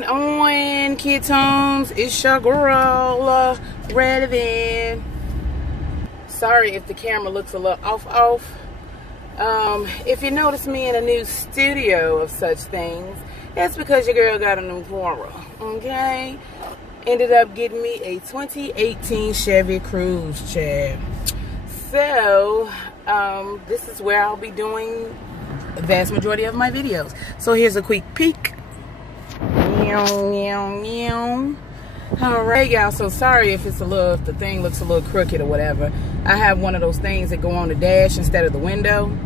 going on, kiddos? It's your girl, Redavyn. Sorry if the camera looks a little off. If you notice me in a new studio of such things, that's because your girl got a new camera, okay? Ended up getting me a 2018 Chevy Cruze, Chad. So, this is where I'll be doing the vast majority of my videos. So here's a quick peek. Alright, y'all, so sorry if it's if the thing looks a little crooked or whatever. I have one of those things that go on the dash instead of the window,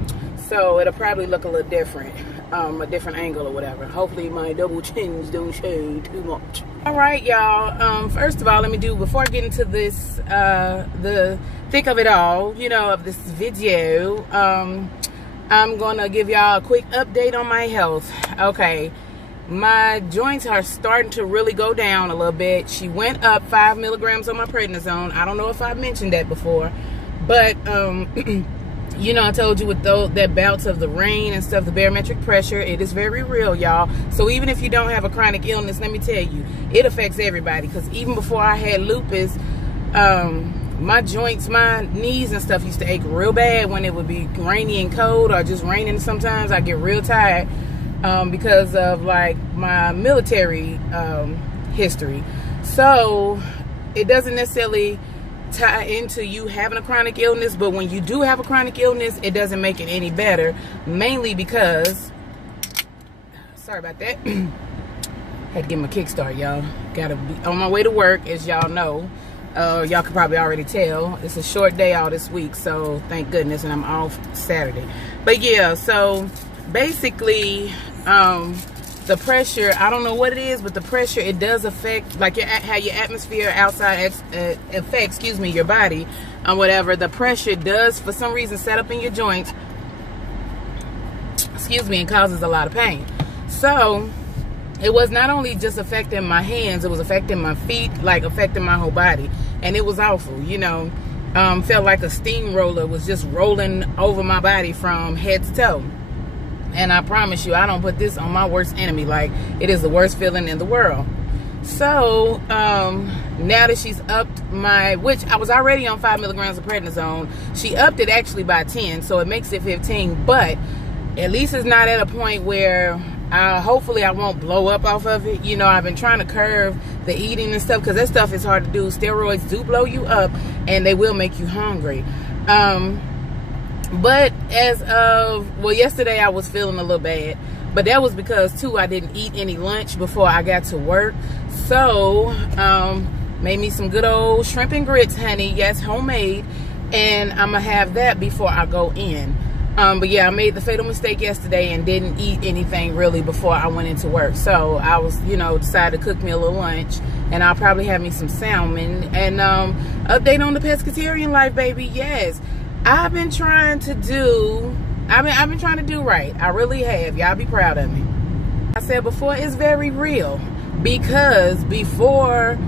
so it'll probably look a little different, a different angle or whatever. Hopefully my double chins don't show too much. Alright, y'all, first of all, before I get into this, the thick of it all, of this video, I'm gonna give y'all a quick update on my health. Okay, my joints are starting to really go down a little bit. She went up 5 milligrams on my prednisone. I don't know if I mentioned that before, but I told you with that bouts of the rain and stuff, the barometric pressure, it is very real, y'all. So even if you don't have a chronic illness, let me tell you, it affects everybody. Because even before I had lupus, my joints, my knees and stuff used to ache real bad when it would be rainy and cold, or just raining. Sometimes I get real tired because of like my military history. So it doesn't necessarily tie into you having a chronic illness, but when you do have a chronic illness, it doesn't make it any better, mainly because, sorry about that, had to give him a kickstart, y'all. Gotta be on my way to work, as y'all know. Y'all can probably already tell it's a short day all this week, so thank goodness, and I'm off Saturday. But yeah, so basically the pressure, I don't know what it is, but the pressure, it does affect like how your atmosphere outside affects, your body or whatever. The pressure does for some reason set up in your joints, and causes a lot of pain. So it was not only just affecting my hands, it was affecting my feet, like affecting my whole body. And it was awful, felt like a steamroller was just rolling over my body from head to toe. And I promise you, I don't put this on my worst enemy. Like, it is the worst feeling in the world. So, now that she's upped which I was already on 5 milligrams of prednisone, she upped it actually by 10, so it makes it 15. But at least it's not at a point where hopefully I won't blow up off of it. I've been trying to curve the eating and stuff, because that stuff is hard to do. Steroids do blow you up, and they will make you hungry. But as of, yesterday I was feeling a little bad. But that was because, too, I didn't eat any lunch before I got to work. So, made me some good old shrimp and grits, honey. Yes, homemade. And I'm going to have that before I go in. But yeah, I made the fatal mistake yesterday and didn't eat anything really before I went into work. So I was, decided to cook me a little lunch, and I'll probably have me some salmon. And update on the pescatarian life, baby. Yes, I've been trying to do right. I really have. Y'all be proud of me. I said before, it's very real, because before,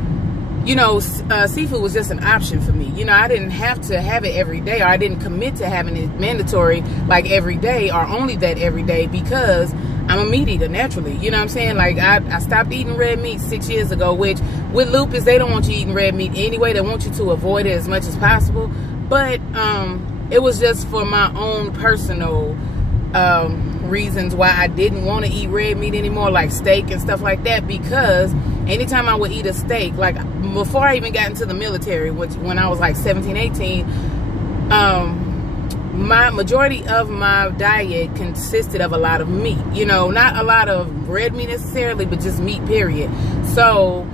seafood was just an option for me. I didn't have to have it every day, or I didn't commit to having it mandatory like every day, or only that every day, because I'm a meat eater naturally. You know what I'm saying? Like, I stopped eating red meat 6 years ago, which with lupus, they don't want you eating red meat anyway. They want you to avoid it as much as possible. But it was just for my own personal reasons why I didn't want to eat red meat anymore, like steak and stuff like that, because anytime I would eat a steak, like before I even got into the military, which when I was like 17, 18, my majority of my diet consisted of a lot of meat, not a lot of red meat necessarily, but just meat, period. So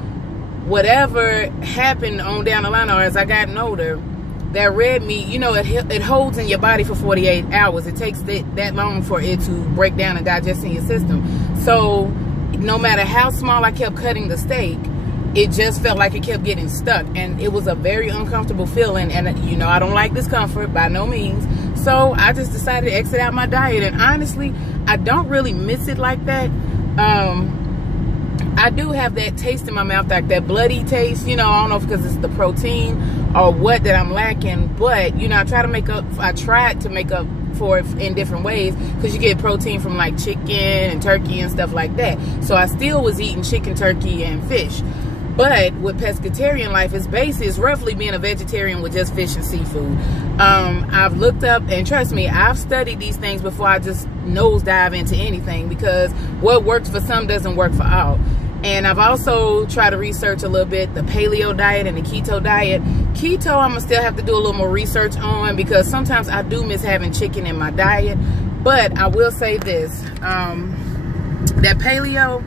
whatever happened on down the line, or as I gotten older, that red meat, it holds in your body for 48 hours. It takes that long for it to break down and digest in your system. So no matter how small I kept cutting the steak, it just felt like it kept getting stuck. And it was a very uncomfortable feeling. And, I don't like discomfort by no means. So I just decided to exit out my diet. And honestly, I don't really miss it like that. I do have that taste in my mouth, like that bloody taste, I don't know if because it's the protein or what that I'm lacking, but, I tried to make up for it in different ways, because you get protein from like chicken and turkey and stuff like that. So I still was eating chicken, turkey, and fish. But with pescatarian life, its base is roughly being a vegetarian with just fish and seafood. I've looked up, and trust me, I've studied these things before I just nosedive into anything, because what works for some doesn't work for all. And I've also tried to research a little bit the paleo diet and the keto diet. Keto, I'm gonna still have to do a little more research on, because sometimes I do miss having chicken in my diet. But I will say this, that paleo,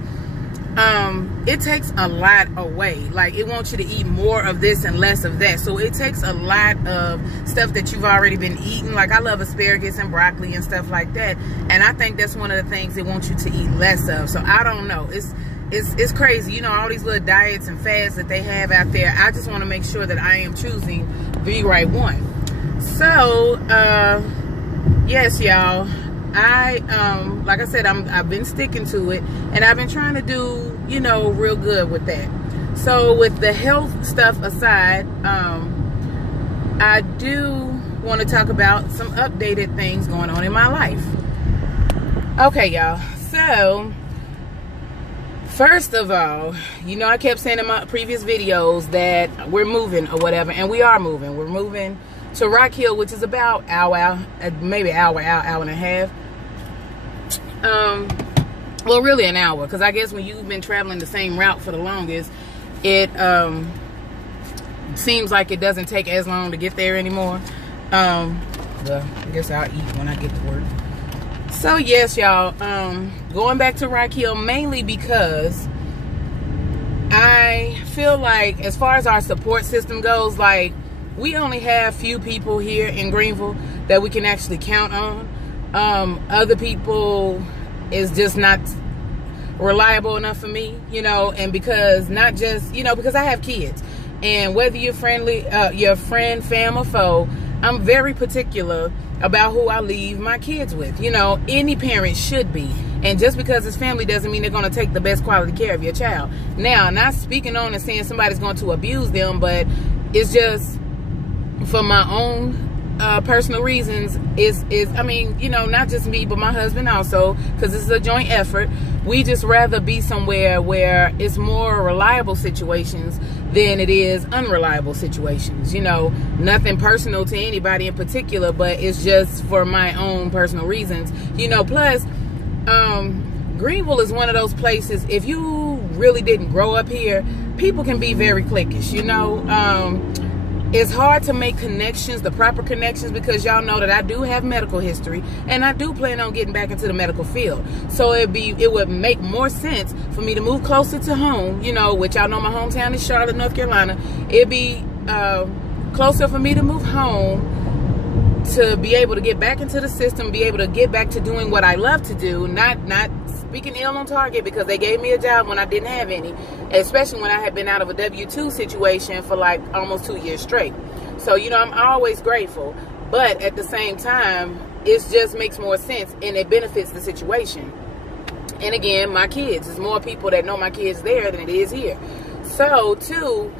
it takes a lot away. Like, it wants you to eat more of this and less of that. So it takes a lot of stuff that you've already been eating. Like, I love asparagus and broccoli and stuff like that, and I think that's one of the things it wants you to eat less of. So I don't know, it's crazy, you know, all these little diets and fads that they have out there. I just want to make sure that I am choosing the right one. So yes, y'all, like I said, I've been sticking to it, and I've been trying to do, you know, real good with that. So with the health stuff aside, I do want to talk about some updated things going on in my life. Okay, y'all, so first of all, you know, I kept saying in my previous videos that we're moving or whatever, and we are moving. We're moving to Rock Hill, which is about maybe hour and a half. Well, really an hour, because I guess when you've been traveling the same route for the longest, it seems like it doesn't take as long to get there anymore. Well, I guess I'll eat when I get to work. So yes, y'all, going back to Rock Hill mainly because I feel like, as far as our support system goes, like, we only have few people here in Greenville that we can actually count on. Other people is just not reliable enough for me, you know, and because not just, you know, because I have kids, and whether you're friendly, your friend, fam, or foe, I'm very particular about who I leave my kids with. You know, any parent should be. And just because it's family doesn't mean they're going to take the best quality care of your child. Now, not speaking on and saying somebody's going to abuse them, but it's just for my own personal reasons. I mean, you know, not just me, but my husband also, because this is a joint effort. We just rather be somewhere where it's more reliable situations than it is unreliable situations. You know, nothing personal to anybody in particular, but it's just for my own personal reasons. You know, plus, Greenville is one of those places, if you really didn't grow up here, people can be very cliquish, you know. It's hard to make connections, the proper connections, because y'all know that I do have medical history, and I do plan on getting back into the medical field. So it would make more sense for me to move closer to home, you know, which y'all know my hometown is Charlotte, North Carolina. It'd be closer for me to move home, to be able to get back into the system, be able to get back to doing what I love to do, not speaking ill on Target, because they gave me a job when I didn't have any, especially when I had been out of a W-2 situation for like almost 2 years straight. So, you know, I'm always grateful, but at the same time, it just makes more sense, and it benefits the situation. And again, my kids, there's more people that know my kids there than it is here. So too,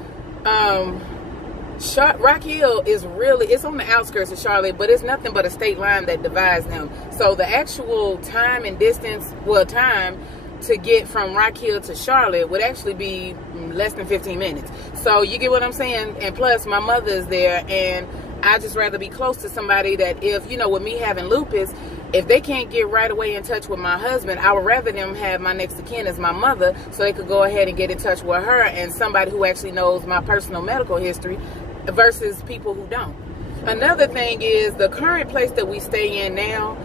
Rock Hill is really, it's on the outskirts of Charlotte, but it's nothing but a state line that divides them. So the actual time and distance, well, time to get from Rock Hill to Charlotte would actually be less than 15 minutes. So you get what I'm saying? And plus, my mother is there, and I just rather be close to somebody that, if, you know, with me having lupus, if they can't get right away in touch with my husband, I would rather them have my next of kin as my mother, so they could go ahead and get in touch with her and somebody who actually knows my personal medical history, versus people who don't. Another thing is, the current place that we stay in now,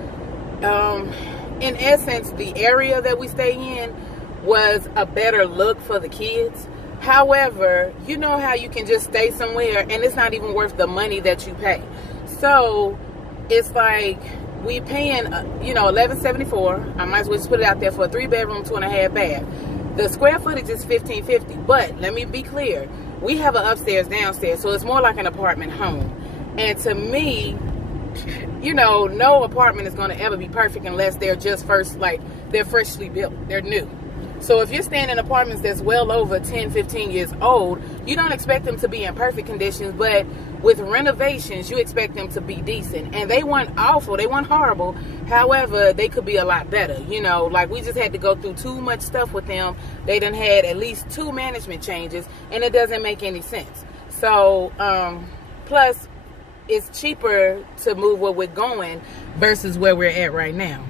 in essence, the area that we stay in was a better look for the kids. However, you know how you can just stay somewhere and it's not even worth the money that you pay. So it's like, we paying, you know, $11.74. I might as well just put it out there for a 3-bedroom, 2.5 bath. The square footage is $1,550, but let me be clear. We have an upstairs, downstairs, so it's more like an apartment home. And to me, you know, no apartment is going to ever be perfect unless they're just they're freshly built. They're new. So if you're staying in apartments that's well over 10, 15 years old, you don't expect them to be in perfect conditions, but with renovations, you expect them to be decent. And they weren't awful, they weren't horrible. However, they could be a lot better. You know, like we just had to go through too much stuff with them. They done had at least 2 management changes, and it doesn't make any sense. So, plus, it's cheaper to move where we're going versus where we're at right now.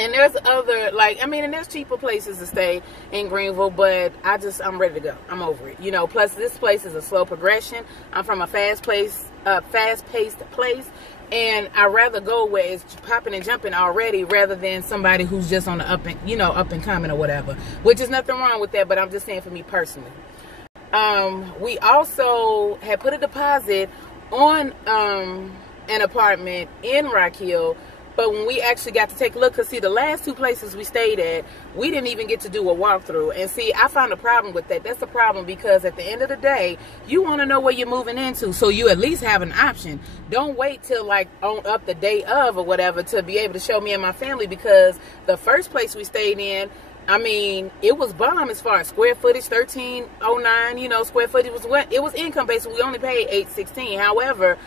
And there's other, like, I mean, and there's cheaper places to stay in Greenville, but I'm ready to go. I'm over it. You know, plus this place is a slow progression. I'm from a fast-paced place, and I'd rather go where it's popping and jumping already rather than somebody who's just on the up and coming or whatever, which is nothing wrong with that, but I'm just saying for me personally. We also had put a deposit on an apartment in Rock Hill. But when we actually got to take a look, because see, the last 2 places we stayed at, we didn't even get to do a walkthrough. And see, I found a problem with that. That's a problem because at the end of the day, you want to know where you're moving into, so you at least have an option. Don't wait till like on up the day of or whatever to be able to show me and my family, because the first place we stayed in, I mean, it was bomb as far as square footage, 1309, you know, square footage was what it was income based. So we only paid $816. However,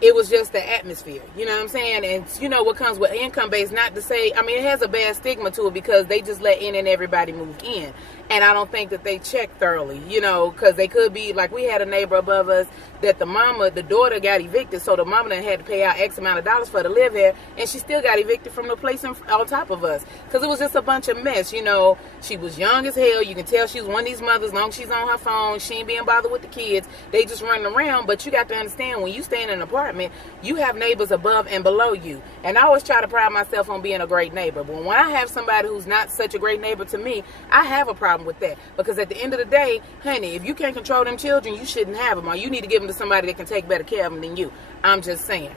it was just the atmosphere, you know what I'm saying? And you know what comes with income based, not to say, I mean, it has a bad stigma to it because they just let in and everybody move in. And I don't think that they check thoroughly, you know, because they could be, like we had a neighbor above us that the daughter got evicted, so the mama done had to pay out X amount of dollars for her to live here, and she still got evicted from the place on top of us. Because it was just a bunch of mess, you know. She was young as hell. You can tell she was one of these mothers, as long as she's on her phone, she ain't being bothered with the kids. They just running around, but you got to understand, when you stay in an apartment, you have neighbors above and below you. And I always try to pride myself on being a great neighbor. But when I have somebody who's not such a great neighbor to me, I have a problem with that. Because at the end of the day, honey, if you can't control them children, you shouldn't have them. Or you need to give them to somebody that can take better care of them than you. I'm just saying.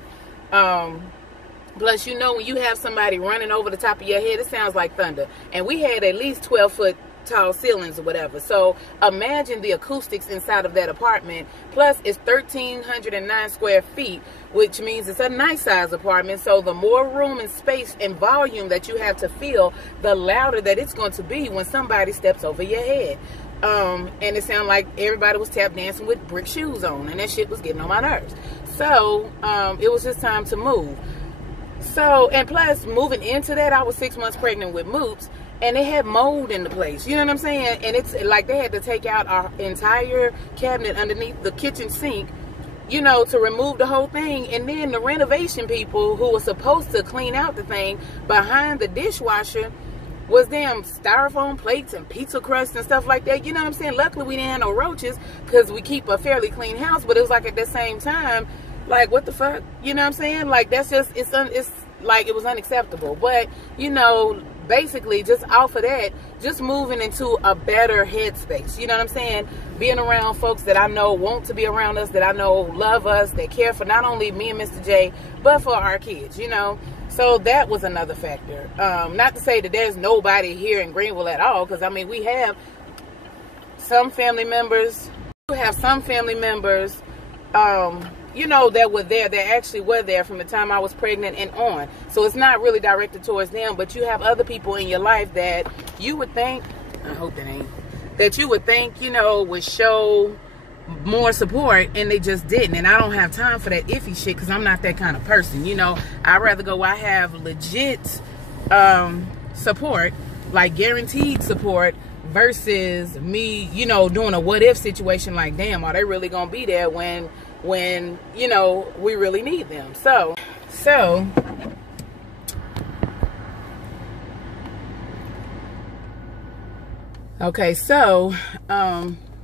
Plus, you know, when you have somebody running over the top of your head, it sounds like thunder. And we had at least 12-foot tall ceilings or whatever. So imagine the acoustics inside of that apartment. Plus, it's 1,309 square feet, which means it's a nice size apartment. So the more room and space and volume that you have to fill, the louder that it's going to be when somebody steps over your head. And it sounded like everybody was tap dancing with brick shoes on, and that shit was getting on my nerves. So it was just time to move. So, and plus, moving into that, I was 6 months pregnant with Moops, and they had mold in the place. You know what I'm saying? And it's like they had to take out our entire cabinet underneath the kitchen sink, you know, to remove the whole thing. And then the renovation people who were supposed to clean out the thing behind the dishwasher was damn styrofoam plates and pizza crust and stuff like that. You know what I'm saying? Luckily, we didn't have no roaches because we keep a fairly clean house. But it was like at the same time, like, what the fuck? You know what I'm saying? Like, that's just, it's like, it was unacceptable. But, you know, basically, just off of that, just moving into a better headspace. You know what I'm saying? Being around folks that I know want to be around us, that I know love us, that care for not only me and Mr. J, but for our kids, you know? So that was another factor. Not to say that there's nobody here in Greenville at all, because, I mean, we have some family members. We have some family members, you know, that were there, that actually were there from the time I was pregnant and on. So it's not really directed towards them, but you have other people in your life that you would think, I hope it ain't, that you would think, you know, would show more support, and they just didn't. And I don't have time for that iffy shit, because I'm not that kind of person, you know. I'd rather go, I have legit support, like guaranteed support, versus me, you know, doing a what if situation, like, damn, are they really gonna be there when you know, we really need them? So okay, so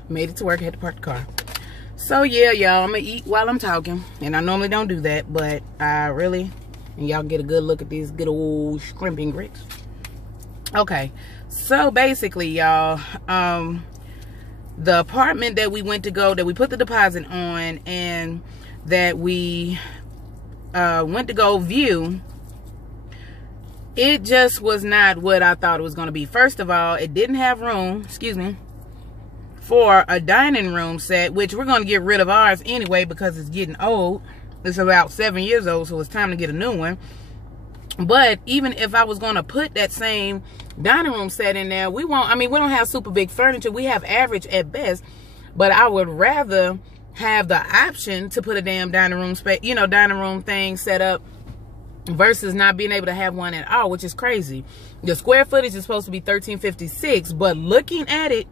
made it to work, had to park the car. So yeah, y'all, I'm gonna eat while I'm talking, and I normally don't do that, but I really, and y'all get a good look at these good old shrimp and grits. Okay, so basically, y'all, the apartment that we went to go, that we put the deposit on, and that we went to go view, it just was not what I thought it was going to be. First of all, it didn't have room, excuse me, for a dining room set, which we're going to get rid of ours anyway because it's getting old. It's about 7 years old, so it's time to get a new one. But even if I was going to put that same dining room set in there, we don't have super big furniture. We have average at best. But I would rather have the option to put a damn dining room space, dining room thing set up versus not being able to have one at all, which is crazy. The square footage is supposed to be 1356, but looking at it,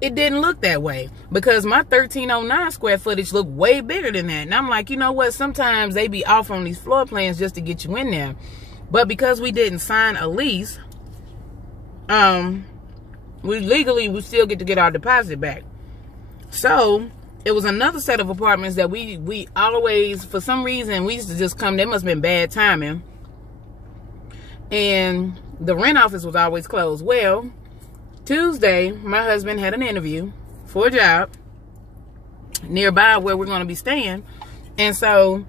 it didn't look that way because my 1309 square footage looked way bigger than that. And I'm like, you know what? Sometimes they be off on these floor plans just to get you in there. But because we didn't sign a lease, we still get to get our deposit back. So it was another set of apartments that we always, for some reason, we used to just come. There must have been bad timing. And the rent office was always closed. Well, Tuesday, my husband had an interview for a job nearby where we're going to be staying. And so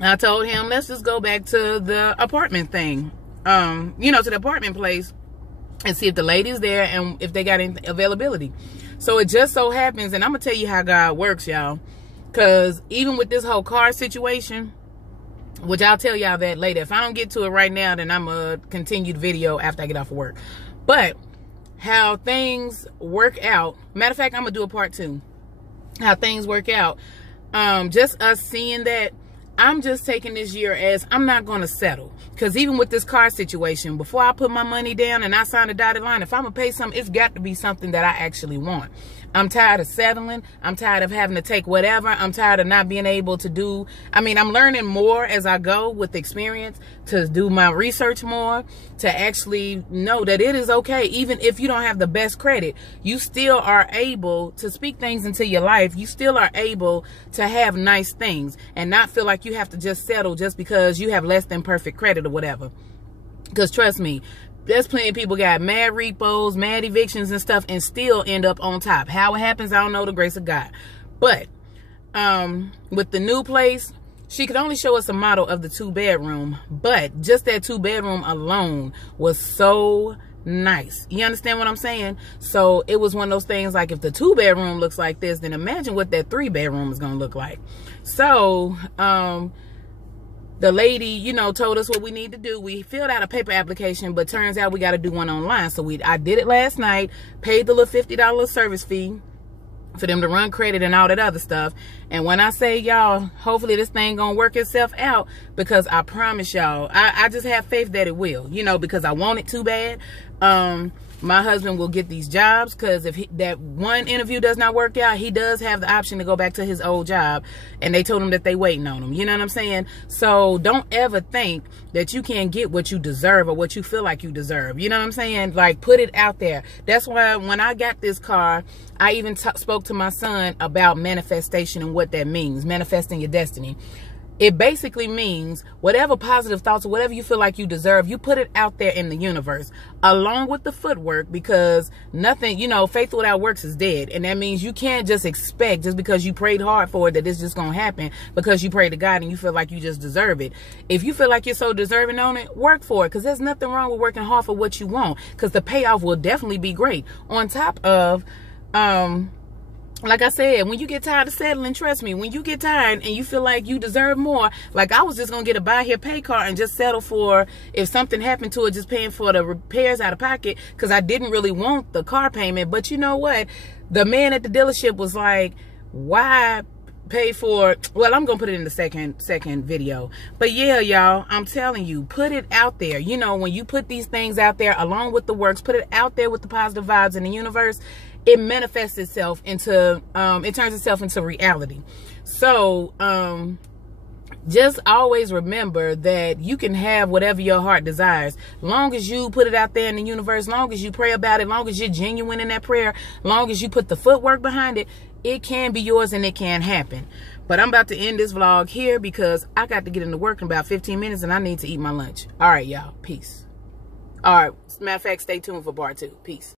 I told him, let's just go back to the apartment thing, to the apartment place and see if the lady's there and if they got any availability. So it just so happens, and I'm going to tell you how God works, y'all, because even with this whole car situation, which I'll tell y'all that later. If I don't get to it right now, then I'm going to continue the video after I get off of work. But how things work out, matter of fact, I'm going to do a part 2. How things work out, just us seeing that, I'm just taking this year as I'm not going to settle. Because even with this car situation, before I put my money down and I sign a dotted line, if I'm going to pay something, it's got to be something that I actually want. I'm tired of settling. I'm tired of having to take whatever. I'm tired of not being able to do. I'm learning more as I go with experience to do my research more, to actually know that it is okay. Even if you don't have the best credit, you still are able to speak things into your life. You still are able to have nice things and not feel like you have to just settle just because you have less than perfect credit or whatever. Because trust me, there's plenty of people got mad repos, mad evictions and stuff and still end up on top. How it happens, I don't know, the grace of God. But with the new place, she could only show us a model of the 2-bedroom. But just that 2-bedroom alone was so nice. You understand what I'm saying? So it was one of those things like if the 2-bedroom looks like this, then imagine what that 3-bedroom is going to look like. So the lady, told us what we need to do. We filled out a paper application, but turns out we got to do one online. So I did it last night, paid the little $50 service fee for them to run credit and all that other stuff. And when I say, y'all, hopefully this thing gonna work itself out, because I promise y'all, I just have faith that it will, because I want it too bad. My husband will get these jobs, because if that one interview does not work out, he does have the option to go back to his old job, and they told him that they waiting on him. You know what I'm saying? So don't ever think that you can't get what you deserve or what you feel like you deserve. You know what I'm saying? Like, put it out there. That's why when I got this car, I even spoke to my son about manifestation and what that means, manifesting your destiny. It basically means whatever positive thoughts or whatever you feel like you deserve, you put it out there in the universe along with the footwork, because nothing, faith without works is dead. And that means you can't just expect, just because you prayed hard for it, that it's just going to happen because you pray to God and you feel like you just deserve it. If you feel like you're so deserving on it, work for it, because there's nothing wrong with working hard for what you want, because the payoff will definitely be great. On top of, like I said, when you get tired of settling, trust me, when you get tired and you feel like you deserve more, like I was just going to get a buy here, pay car and just settle for, if something happened to it, just paying for the repairs out of pocket, because I didn't really want the car payment. But you know what? The man at the dealership was like, why pay for, well, I'm going to put it in the second video. But yeah, y'all, I'm telling you, put it out there. When you put these things out there along with the works, put it out there with the positive vibes in the universe, it manifests itself into, it turns itself into reality. So, just always remember that you can have whatever your heart desires. Long as you put it out there in the universe, long as you pray about it, long as you're genuine in that prayer, long as you put the footwork behind it, it can be yours and it can happen. But I'm about to end this vlog here because I got to get into work in about 15 minutes and I need to eat my lunch. All right, y'all. Peace. All right. Matter of fact, stay tuned for part 2. Peace.